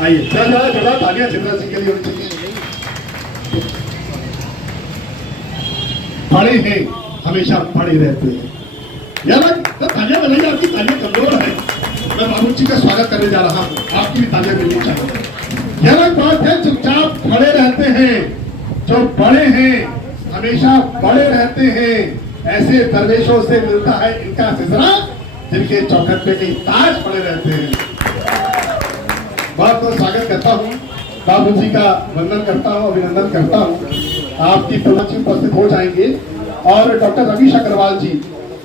आइए थोड़ा तालियां चित्रा सिंह के लिए होनी चाहिए। बड़े हैं हमेशा बड़े रहते हैं। यार तालियां बनाइए, आपकी तालियां कमजोर है। मैं बाबू जी का स्वागत करने जा रहा हूँ, आपकी भी तालियां मिलनी चाहिए। यह अलग बात है, चुपचाप खड़े रहते हैं, जो बड़े हैं हमेशा बड़े रहते हैं। ऐसे दरवेशों से मिलता है इनका सिलसिला, जिनके चौखट पे कई ताज पड़े रहते हैं। बहुत बहुत स्वागत करता हूँ, बाबू जी का वंदन करता हूँ, अभिनंदन करता हूँ। आपकी प्रवचन उपस्थित हो जाएंगे और डॉक्टर रवीश अग्रवाल जी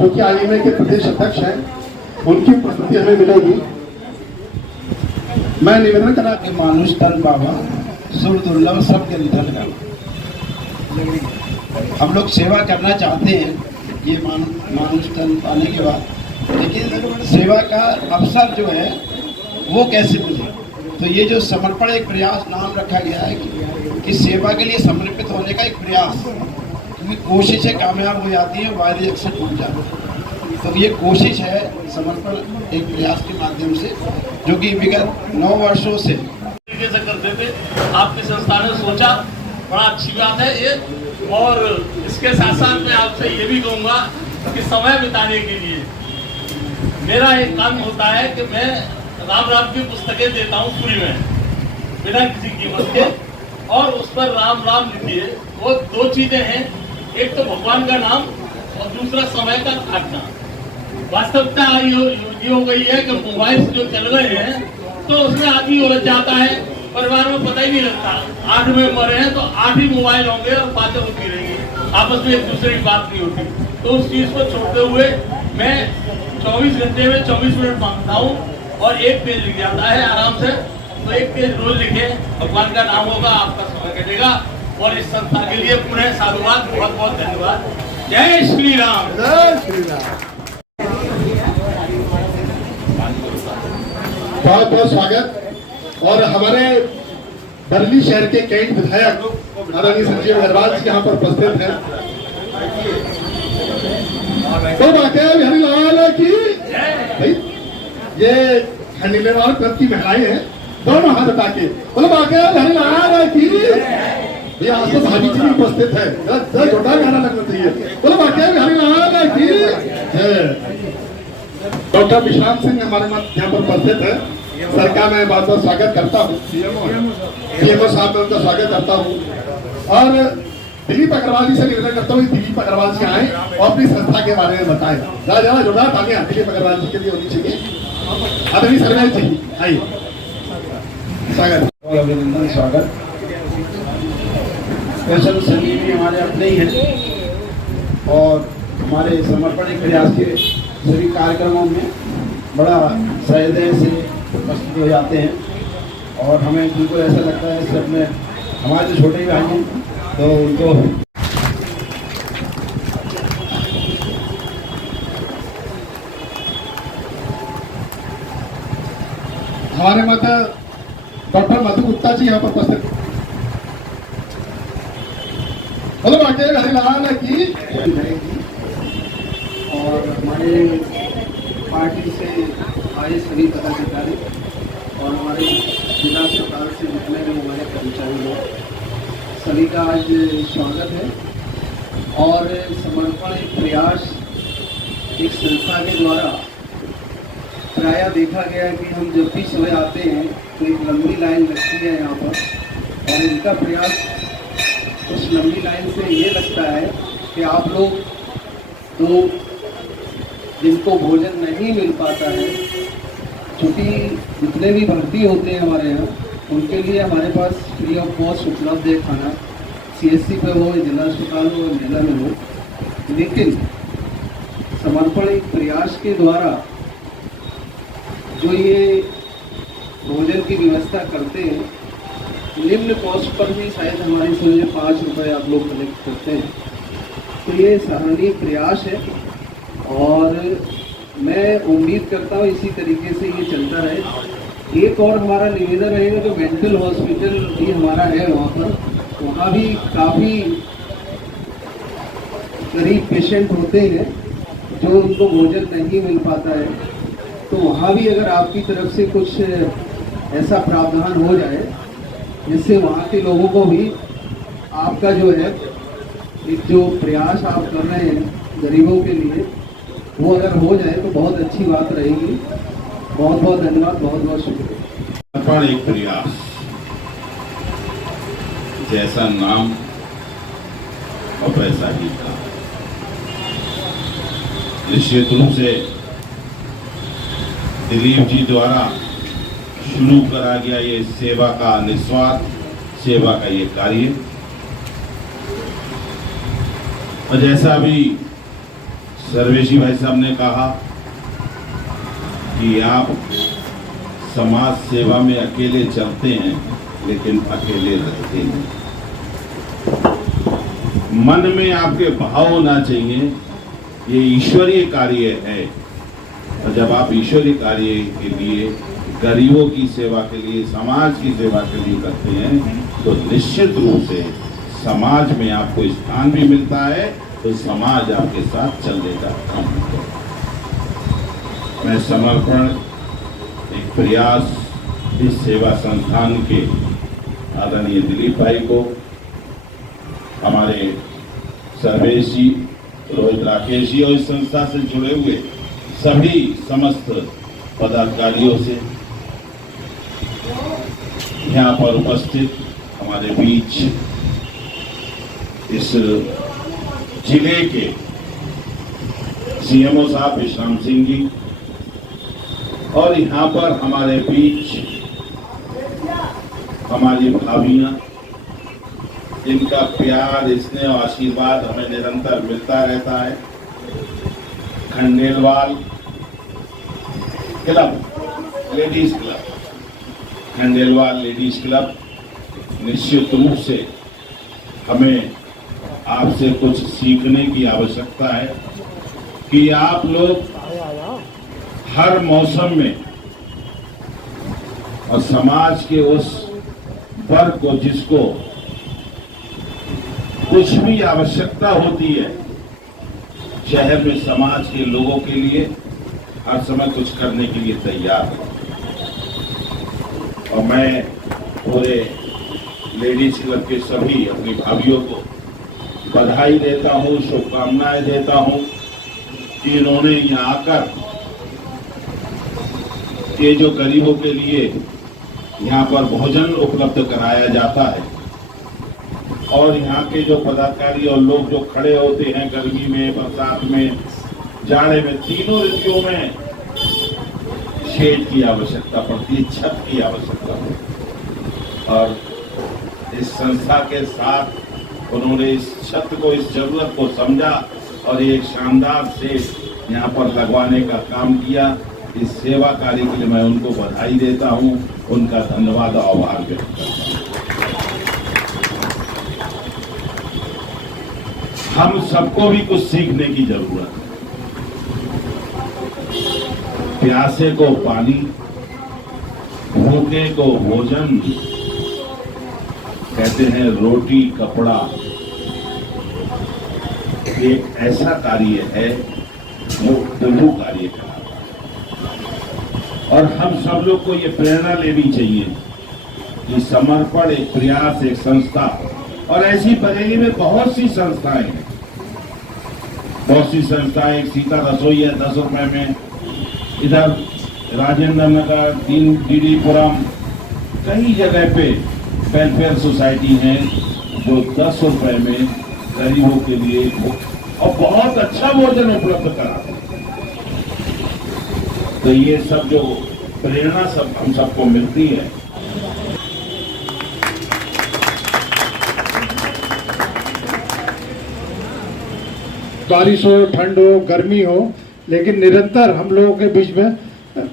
जो कि आईएमए के प्रदेश अध्यक्ष हैं, उनकी उपस्थिति हमें मिलेगी। मैं निवेदन करा कि मानुष तन बाबा सुर दुर्लभ सबके निधन का। हम लोग सेवा करना चाहते हैं ये मानुष तन पाने के बाद, लेकिन सेवा का अवसर जो है वो कैसे मिले। तो ये जो समर्पण एक प्रयास नाम रखा गया है कि सेवा के लिए समर्पित होने का एक प्रयास, क्योंकि कोशिशें कामयाब हो जाती हैं, वायदे अक्सर टूट जाते हैं। तो ये कोशिश है समर्पण एक प्रयास के माध्यम से, जो कि विगत 9 वर्षों से करते थे। आपकी संस्था ने सोचा, बड़ा अच्छी बात है ये। और इसके साथ साथ मैं आपसे ये भी कहूँगा कि समय बिताने के लिए मेरा एक काम होता है कि मैं राम राम की पुस्तकें देता हूँ फ्री में, बिना किसी कीमत के, और उस पर राम राम लिखिए। वो 2 चीजें हैं, एक तो भगवान का नाम और दूसरा समय का काटना। वास्तविकता ये हो गई है कि मोबाइल जो चल रहे हैं तो उसमें आदमी उलझ जाता है, परिवार में पता ही नहीं लगता। 8 में मरे हैं तो 8 ही मोबाइल होंगे और बातें होती रहेंगी, आपस में एक दूसरे की बात नहीं होती। तो उस चीज को छोड़ते हुए मैं 24 घंटे में 24 मिनट मांगता हूँ और 1 पेज लिख जाता है आराम से। तो 1 पेज रोज लिखे, भगवान का नाम होगा, आपका समय कटेगा। और इस संस्था के लिए पुनः साधुवाद, बहुत बहुत धन्यवाद। जय श्री राम। जय श्री राम। बहुत बहुत स्वागत। और हमारे बरली शहर के कैंट विधायक आदरणीय संजीव अग्रवाल जी यहाँ पर उपस्थित हैं। तो बाकी हरिलाल की भाई, ये खंडीलेवाल क्लब की महिलाएं हैं, दोनों हाथ उठा के बोलो बाकी हरिलाल की। ये आज तो भाभी जी भी उपस्थित है, जोरदार गाना लगना चाहिए। बोलो बाकी हरिलाल की। डॉक्टर विश्राम सिंह हमारे यहाँ पर उपस्थित है, सर का मैं बहुत बहुत स्वागत करता हूँ। सीएमओ साहब मैं उनका स्वागत करता हूँ। और दिलीप अग्रवाल जी से निवेदन करता हूँ, दिलीप अग्रवाल जी आए और अपनी संस्था के बारे में बताएं। ज्यादा जोरदार तालियां दिलीप अग्रवाल जी के लिए होनी चाहिए। आदरणीय सरवेल जी आइए, स्वागत। अभिनंदन स्वागत। स्पेशल संजीवनी हमारे अपने ही है और हमारे समर्पण एक प्रयास के सभी कार्यक्रमों में बड़ा सहृदय से उपस्थित हो जाते हैं। और हमें बिल्कुल ऐसा लगता है कि अपने हमारे जो छोटे भाई हैं तो उनको हमारे मत डॉक्टर मधु गुप्ता जी यहाँ पर उपस्थित। बोलो बाकी हरिलाल की। और हमारे पार्टी से आए सभी पदाधिकारी और हमारे जिला अस्पताल से जितने भी हमारे कर्मचारी लोग, सभी का आज स्वागत है। और समर्पण एक प्रयास एक संस्था के द्वारा प्रायः देखा गया है कि हम जब भी सुबह आते हैं तो एक लंबी लाइन लगती है यहाँ पर, और इनका प्रयास उस लंबी लाइन से ये लगता है कि आप लोग तो जिनको भोजन नहीं मिल पाता है, क्योंकि जितने भी भर्ती होते हैं हमारे यहाँ, उनके लिए हमारे पास फ्री ऑफ कॉस्ट उपलब्ध है खाना, सीएससी पे हो, जिला अस्पताल हो, जिला में हो। लेकिन समर्पण एक प्रयास के द्वारा जो ये भोजन की व्यवस्था करते हैं, निम्न कॉस्ट पर भी शायद हमारी समझे 5 रुपये आप लोग कलेक्ट करते हैं। तो ये सराहनीय प्रयास है और मैं उम्मीद करता हूँ इसी तरीके से ये चलता रहे। एक और हमारा निवेदन रहेगा, जो मेंटल हॉस्पिटल भी हमारा है वहाँ पर, वहाँ भी काफ़ी गरीब पेशेंट होते हैं जो उनको भोजन नहीं मिल पाता है। तो वहाँ भी अगर आपकी तरफ से कुछ ऐसा प्रावधान हो जाए जिससे वहाँ के लोगों को भी आपका जो है एक जो प्रयास आप कर रहे हैं गरीबों के लिए, वो अगर हो जाए तो बहुत अच्छी बात रहेगी। बहुत बहुत धन्यवाद, बहुत बहुत शुक्रिया। समर्पण एक प्रयास जैसा नाम और वैसा ही काम। निश्चित रूप से दिलीप जी द्वारा शुरू करा गया ये सेवा का निस्वार्थ सेवा का ये कार्य, और जैसा भी सर्वेशी भाई साहब ने कहा कि आप समाज सेवा में अकेले चलते हैं लेकिन अकेले रहते हैं। मन में आपके भाव होना चाहिए ये ईश्वरीय कार्य है, और जब आप ईश्वरीय कार्य के लिए, गरीबों की सेवा के लिए, समाज की सेवा के लिए करते हैं तो निश्चित रूप से समाज में आपको स्थान भी मिलता है, तो समाज आपके साथ चलने का काम करता है। मैं समर्पण एक प्रयास इस सेवा संस्थान के आदरणीय दिलीप भाई को, हमारे सर्वेश जी, रोहित राकेश जी और इस संस्था से जुड़े हुए सभी समस्त पदाधिकारियों से, यहाँ पर उपस्थित हमारे बीच इस जिले के सीएमओ साहब विश्राम सिंह जी, और यहाँ पर हमारे बीच हमारी भाभियां, जिनका प्यार, स्नेह और आशीर्वाद हमें निरंतर मिलता रहता है। Khandelwal club, ladies club, Khandelwal ladies club, निश्चित रूप से हमें आपसे कुछ सीखने की आवश्यकता है कि आप लोग हर मौसम में और समाज के उस वर्ग को जिसको कुछ भी आवश्यकता होती है, शहर में समाज के लोगों के लिए हर समय कुछ करने के लिए तैयार है। और मैं पूरे लेडीज क्लब के सभी अपनी भाइयों को बधाई देता हूं, शुभकामनाएं देता हूं कि इन्होंने यहाँ आकर ये जो गरीबों के लिए यहाँ पर भोजन उपलब्ध कराया जाता है, और यहाँ के जो पदाधिकारी और लोग जो खड़े होते हैं गर्मी में, बरसात में, जाड़े में, तीनों ऋतुओं में शेड की आवश्यकता पड़ती है, छत की आवश्यकता पड़ती है। और इस संस्था के साथ उन्होंने इस छत को, इस जरूरत को समझा और एक शानदार सेट यहाँ पर लगवाने का काम किया। इस सेवा कार्य के लिए मैं उनको बधाई देता हूँ, उनका धन्यवाद और आभार व्यक्त करता हूँ। हम सबको भी कुछ सीखने की जरूरत है। प्यासे को पानी, भूखे को भोजन, कहते हैं रोटी कपड़ा, एक ऐसा कार्य है जो प्रभु कार्य का, और हम सब लोग को ये प्रेरणा लेनी चाहिए कि समर्पण एक प्रयास, एक संस्था, और ऐसी बरेली में बहुत सी संस्थाएं हैं, बहुत सी संस्थाएं। एक सीता रसोई है 10 रुपए में, इधर राजेंद्र नगर, डीडीपुरम, कई जगह पे वेलफेयर सोसाइटी हैं जो 10 रुपए में गरीबों के लिए और बहुत अच्छा भोजन उपलब्ध कराते हैं। तो ये सब जो प्रेरणा सब हम सबको मिलती है, बारिश हो, ठंड हो, गर्मी हो, लेकिन निरंतर हम लोगों के बीच में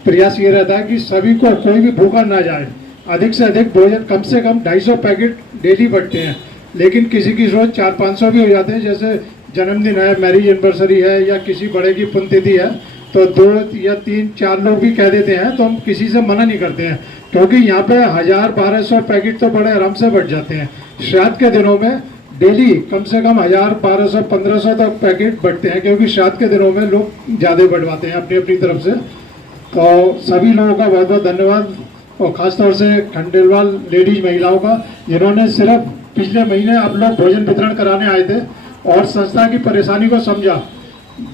प्रयास ये रहता है कि सभी को, कोई भी भूखा ना जाए। अधिक से अधिक भोजन, कम से कम 250 पैकेट डेली बढ़ते हैं, लेकिन किसी की रोज 400-500 भी हो जाते हैं। जैसे जन्मदिन है, मैरिज एनिवर्सरी है, या किसी बड़े की पुण्यतिथि है, तो 2 या 3-4 लोग भी कह देते हैं, तो हम किसी से मना नहीं करते हैं, क्योंकि यहाँ पे 1000-1200 पैकेट तो बड़े आराम से बढ़ जाते हैं। श्राद्ध के दिनों में डेली कम से कम 1000-1200-1500 तक पैकेट बढ़ते हैं, क्योंकि श्राद्ध के दिनों में लोग ज़्यादा बढ़वाते हैं अपनी अपनी तरफ से। तो सभी लोगों का बहुत बहुत धन्यवाद, और ख़ासतौर से खंडेलवाल लेडीज महिलाओं का, जिन्होंने सिर्फ पिछले महीने आप लोग भोजन वितरण कराने आए थे और संस्था की परेशानी को समझा।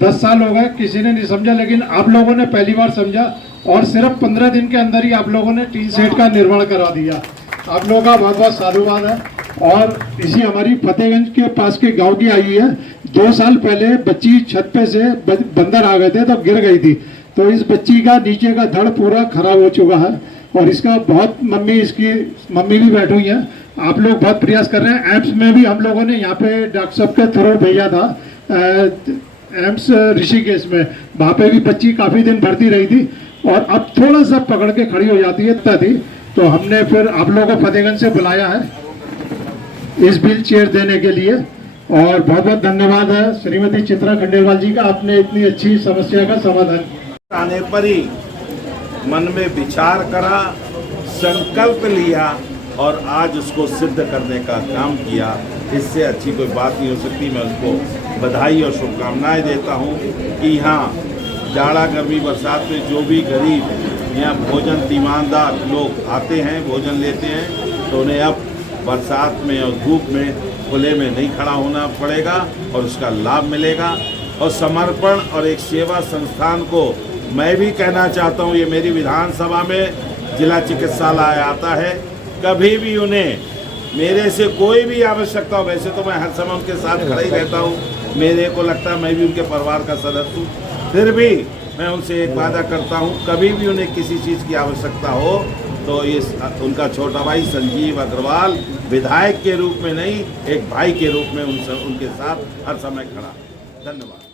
10 साल हो गए किसी ने नहीं समझा, लेकिन आप लोगों ने पहली बार समझा और सिर्फ 15 दिन के अंदर ही आप लोगों ने टीन सेट का निर्माण करा दिया। आप लोगों का बहुत बहुत साधुवाद है। और इसी हमारी फतेहगंज के पास के गांव की आई है। 2 साल पहले बच्ची छत पे से बंदर आ गए थे तो गिर गई थी, तो इस बच्ची का नीचे का धड़ पूरा खराब हो चुका है और इसका बहुत इसकी मम्मी भी बैठी हुई है। आप लोग बहुत प्रयास कर रहे हैं। एम्स में भी हम लोगों ने यहाँ पे डॉक्टर साहब के थ्रू भेजा था, एम्स ऋषिकेश में, वहाँ पे भी बच्ची काफ़ी दिन भर्ती रही थी और अब थोड़ा सा पकड़ के खड़ी हो जाती है थी। तो हमने फिर आप लोगों को फतेहगंज से बुलाया है इस व्हील चेयर देने के लिए और बहुत बहुत धन्यवाद है श्रीमती चित्रा खंडेलवाल जी का, आपने इतनी अच्छी समस्या का समाधान आने पर ही मन में विचार करा, संकल्प लिया और आज उसको सिद्ध करने का काम किया। इससे अच्छी कोई बात नहीं हो सकती। मैं उनको बधाई और शुभकामनाएं देता हूं कि यहाँ जाड़ा गर्मी बरसात में जो भी गरीब यहाँ भोजन तीमानदार लोग आते हैं, भोजन लेते हैं, तो उन्हें अब बरसात में और धूप में खुले में नहीं खड़ा होना पड़ेगा और उसका लाभ मिलेगा। और समर्पण और एक सेवा संस्थान को मैं भी कहना चाहता हूँ, ये मेरी विधानसभा में जिला चिकित्सालय आता है, कभी भी उन्हें मेरे से कोई भी आवश्यकता हो, वैसे तो मैं हर समय उनके साथ खड़ा ही रहता हूँ, मेरे को लगता है मैं भी उनके परिवार का सदस्य हूँ, फिर भी मैं उनसे एक वादा करता हूँ, कभी भी उन्हें किसी चीज़ की आवश्यकता हो तो ये उनका छोटा भाई संजीव अग्रवाल विधायक के रूप में नहीं, एक भाई के रूप में उनके साथ हर समय खड़ा। धन्यवाद।